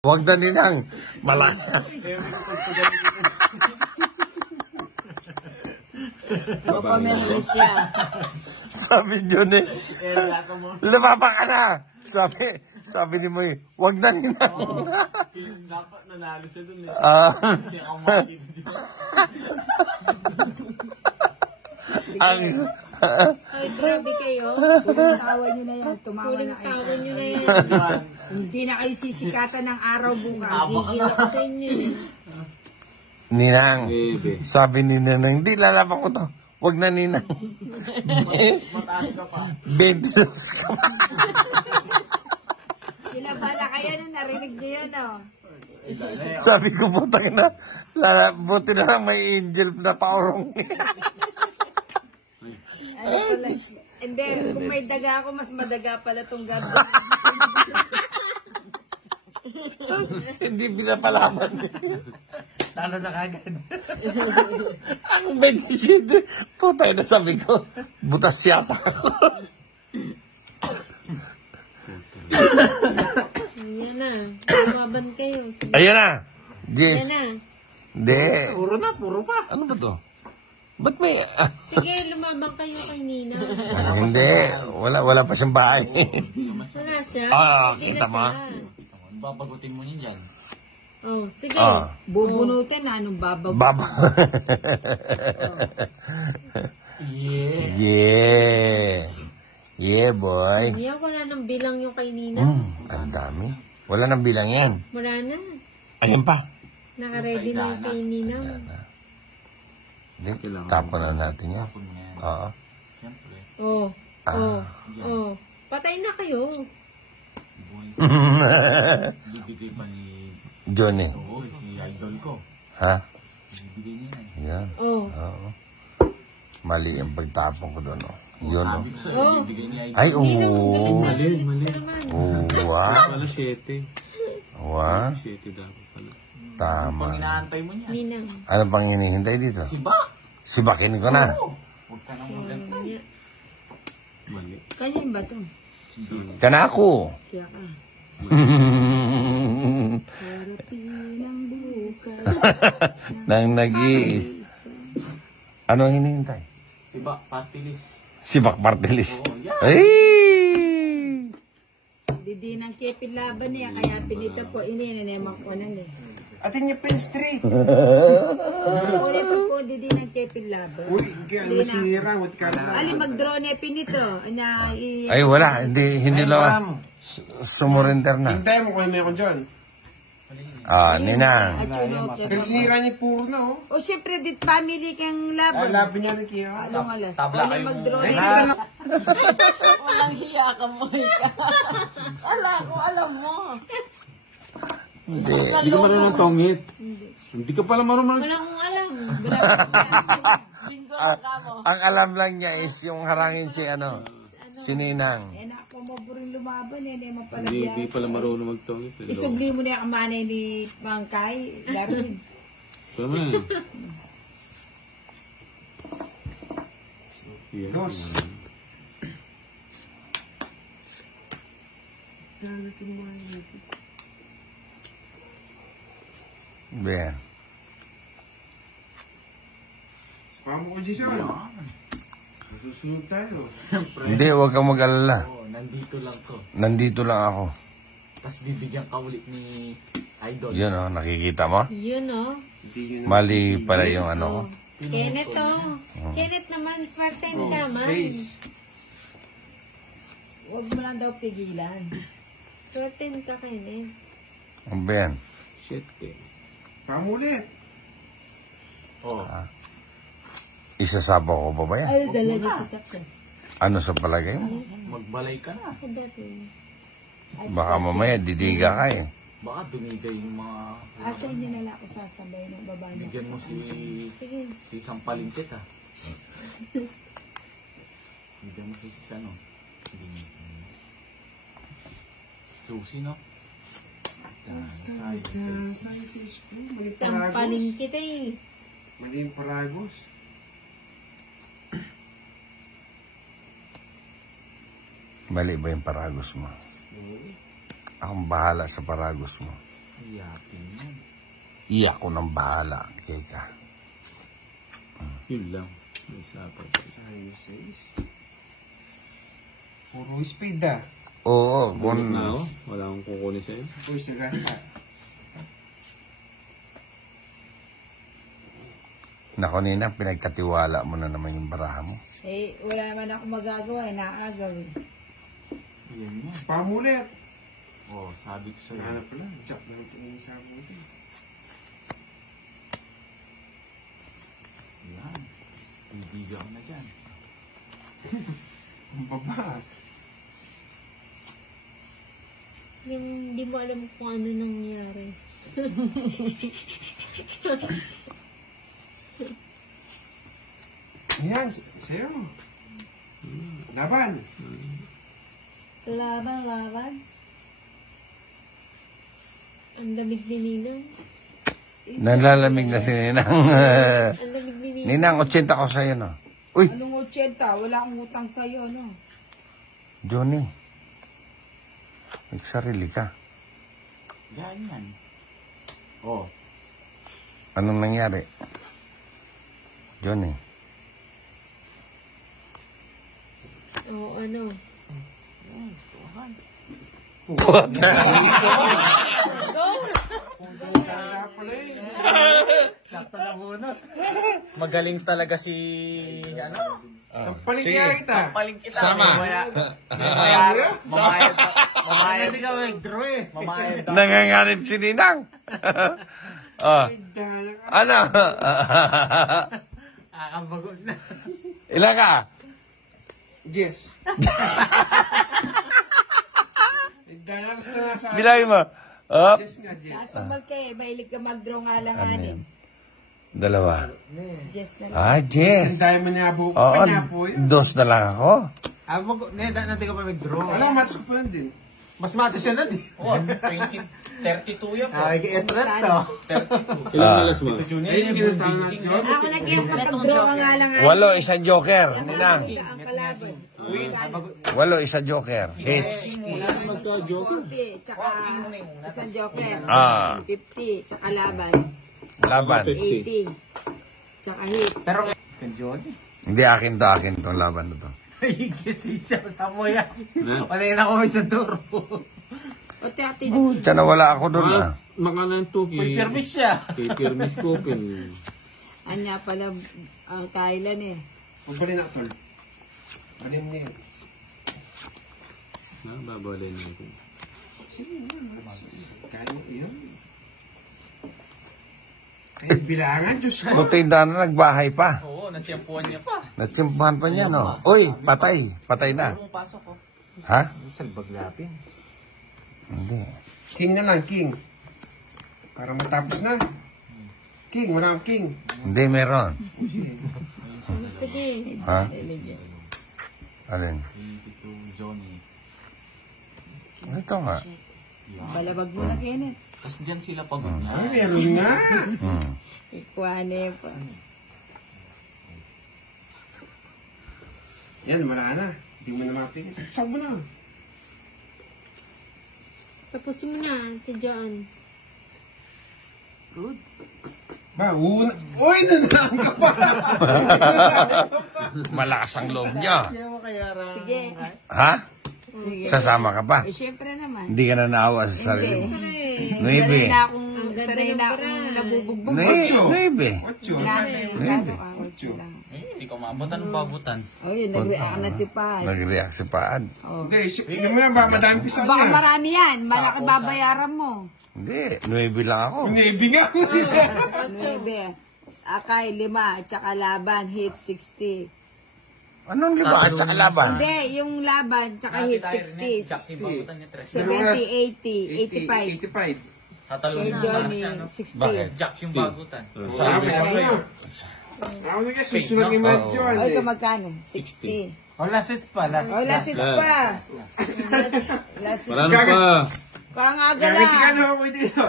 Huwag na ninang. Malaki. Papamehali siya. Sabi nyo ni, lumapa ka na. Sabi ni mo huwag na ninang. Dapat nanalo siya dun eh. Ay, grabe kayo. Huling tawa nyo na yan. Tumawa Huling na kayo. tawa nyo na yan. Hindi na kayo sisikatan ng araw bukas. Gigil ako sa inyo eh. Ninang. Sabi ni Ninang, hindi lalaban ko to. Huwag na ninang. Mataas ka pa. 20 loss ka pa. Kinabala kayo nung narinig niyo yun, oh. Sabi ko, putang na. Buti na lang may angel na paurong. Ano pala? Hindi, kung may daga ako, mas madaga pala tong gabi. Hindi pinapalaman. Talo na kagad. Ang 27. Putay na sabi ko. Butas yata ako. Yan na. Lumaban kayo. Sige. Ayan na. Yan Jess. na. Hindi. Puro na, puro pa. Ano ba to? Ba't may... Sige, lumabang kayo kay Nina. hindi. Wala pa siyang bahay. Wala siya. Hindi kita na mo. siya. Babagutin mo niyan dyan. Oh, sige. Bubunutin na, anong babag. Baba. Yeah. Yeah. Yeah, boy. Yan, wala nang bilang yung kay Nina. Ang dami. Wala nang bilang yan. Wala na. Ayan pa. Nakaready na yung kay Nina. Hindi, tapon na natin yan. Tapon mo yan. Oo. Siyempre. Oh. Oh. Patay na kayo. Bibigay pa ni... Johnny. Oo, si idol ko. Ha? Bibigay niya yan. Yan. Oh. Oo. Mali ang pagtapon ko doon. Yun. Sabi ko sa'yo, Oh. bibigay niya idol. Ay, Nina, oo. galing na. Wow. Pala 7. Wow. 7 dapat pala. Tama. Pag inaantay mo niya. Nina. Ano pang hinihintay dito? Si Ba? Sibakin ko na. Oo. Huwag ka nang magantay. Mali. Kanyan ba ito? Kana ako. Kaya ka. Harapin ang bukas. Nang nag-iis. Ano ang hinihintay? Si Ba, patilis. Sibak Martelis. Oo, yan. Ay! Didi ng kepin laban niya, kaya pinita po, inineneman ko na niya. Atin yung Penn Street. Ulit po, didi ng kepin laban. Uy, kaya masira. What ka na? Ali, mag-draw niya pinito. Ay, wala. Hindi lang. Sumurrender na. Hintay mo kung may ako dyan. Ninang. Pero sinira niya puro na, oh. O, syempre, dit family kang Ay, laban. laban niya na kaya. Anong alas? Tabla Ali, kayo. mag-draw Ay, niya. kita na. Walang hiya ka mo. Alam mo. Hindi. Hindi ka marunong tongit. Hindi ka pala marunong. Wala akong alam. Ang alam lang niya is yung harangin si Ninang. Eh, ako maburing lumaban, eh, hindi Hindi mapalagyan. pala marunong magtongit. Isubli mo na yung kamanay ni Mangkay, Darwin. So naman eh. Yeah. Dos. Ben. Pamo ko, Jason. Masusunod tayo. Hindi, huwag kang mag-alala. Oo, nandito lang to. Nandito lang ako. Tapos bibigyan ka ulit ni idol. Yun nakikita mo? Yun oh. Hindi yun. Mali pala yung ano ko. Kenneth oh. Kenneth naman, swerte naman. 6. Huwag mo lang daw pigilan. Swerte ka, Kenneth. Ben. Shit eh. Pamo ulit. Oo. Isasaba ko pa ba yan? Ay, dala niya sa sakyan. Ano sa palagay mo? Magbalay ka na. Ako dati. Baka mamaya didiga ka eh. Baka dumigay yung mga... Asa niya na lang ako sasabay ng baba niya. Bigyan mo Sige. si Sampaling kita. Bigyan mo si ano. Susi, no? Sampaling kita eh. Mali yung paragos. Mali ba yung paragos mo? Akong bahala sa paragos mo. Iyapin yan. Iya ko ng bahala. Kaya Yun lang. May isa pa. Sayang 6. Puro speed ah. Oo. Bunot na ako. Wala akong kukunin sa'yo. Puro sagasa. Nako Nina, pinagkatiwala mo na naman yung baraha mo. Eh, wala naman ako magagawa. Naagaw eh. Ayan yan. Pamulit. Oh, sabi ko sa'yo. Hanap pala. Jack na ito sa amulit. Yan. Bibigyan ko na dyan. Ang baba. Yung hindi mo alam kung ano nangyari. Yan. Sa'yo. Laban. Laban. Ang lamig ni Ninang. Nalalamig na si Ninang. Ang lamig ni Ninang. Ninang, 80 ko sa'yo, no? Uy, Anong 80? Wala akong utang sa'yo, no? Johnny. Nagsarili ka. Ganyan. Oh. Anong nangyari? Johnny. Oo, ano. Magaling talaga si... Ano? Sampaling kaya kita. Paling kita. Sama. Mamayad ka mag-draw eh. Mamayad. Nangangarip si Ninang. Ano? Akabagot na. Ilan ka? Yes. Dalas na sa... Bilangin mo. Up. Yes nga, Jess. Sasumal ka eh. Mahilig ka mag-draw nga lang anin. Dalawa. Just na lang. Ah, Isang Jess. diamond niya po. Oo, Kanya po yun. 2 na lang ako. Natin ko pa mag-draw. Alam, match ko pa yun din. Mas mata siya na din. Oh, 32 yan po. Ay, etret to. Ilang malas mo? Ayun yung ginatawa na job. Ako nag-draw ka nga lang anin. 8, isang joker. Ninang. Ang kalaban. 8, isang joker. Hits. Magka-joker. 50, tsaka isang joker. 50, tsaka laban. Laban. 80, tsaka hits. Pero, John? Hindi, akin to. Laban na to. Ay, kasi siya sa mo yan. Na? Wala na ako sa turo. O, 30 Oh, tiyan na wala ako doon ah. Makanan to May permis siya. Kay Pirmis ko, Anya pala ang Thailand eh. Huwag ba rin ako, tol? Balim niya yun. babalay na ako. Sige yun. Kaya yun. Kaya bilangan, Diyos ko. Lutinda na nagbahay pa. Oo, natiyampuan niya pa. Natsimpuhan pa niya, no? Uy, patay. Patay na. Pasok ko. Ha? Salbaglapin. Hindi. King na lang, king. Para matapos na. King, maraming king. Hindi, meron. Sige. Ha? Alin? Ito, Johnny. Ito nga. Balabag mo na, Kenneth. Kasi dyan sila pagod niya. Ay, meron nga. Ikuane pa. Yan, wala na. Hindi mo na mapigil. Saan mo na? Tapusin mo na, si John. Ba, una. Uy, nanaan ka pa. Malakas ang loob niya. Sige. Ha? Sige. Sasama ka pa? Eh, syempre naman. Hindi ka na naawa sa sarili mo. Pare. Nuebe. Sarili na akong nabubugbog. Nuebe. Ocho. Wala na eh. Magkano ka? Ocho. Lang. Hindi ko mabutan ang babutan. Oh, yun. Nag-react na si Pa. Nag-react si Paad. Oh. Hindi, yun mo yan ba? Madami pisa Baka niya. marami yan. Malaki babayaran mo. Hindi, nuebe lang ako. Navy nga. 9. Akay, 5. Tsaka laban, hit 60. Anong liba at saka laban? Hindi, yung laban, tsaka hit 60. Jack, yung babutan niya, Tres. 70, 80, 85. 85. Tatalon Kay na Johnny, siya, no? 60. Bakit? Jack, yung bagutan. Sabi ko sa'yo. Ako na nga, susunod ni Madjo. O, ito magkano? 60. Oh, last hits pa. O, last hits pa. Last hits. Marami pa. Kaya nga Gamit ka gala. na ako dito.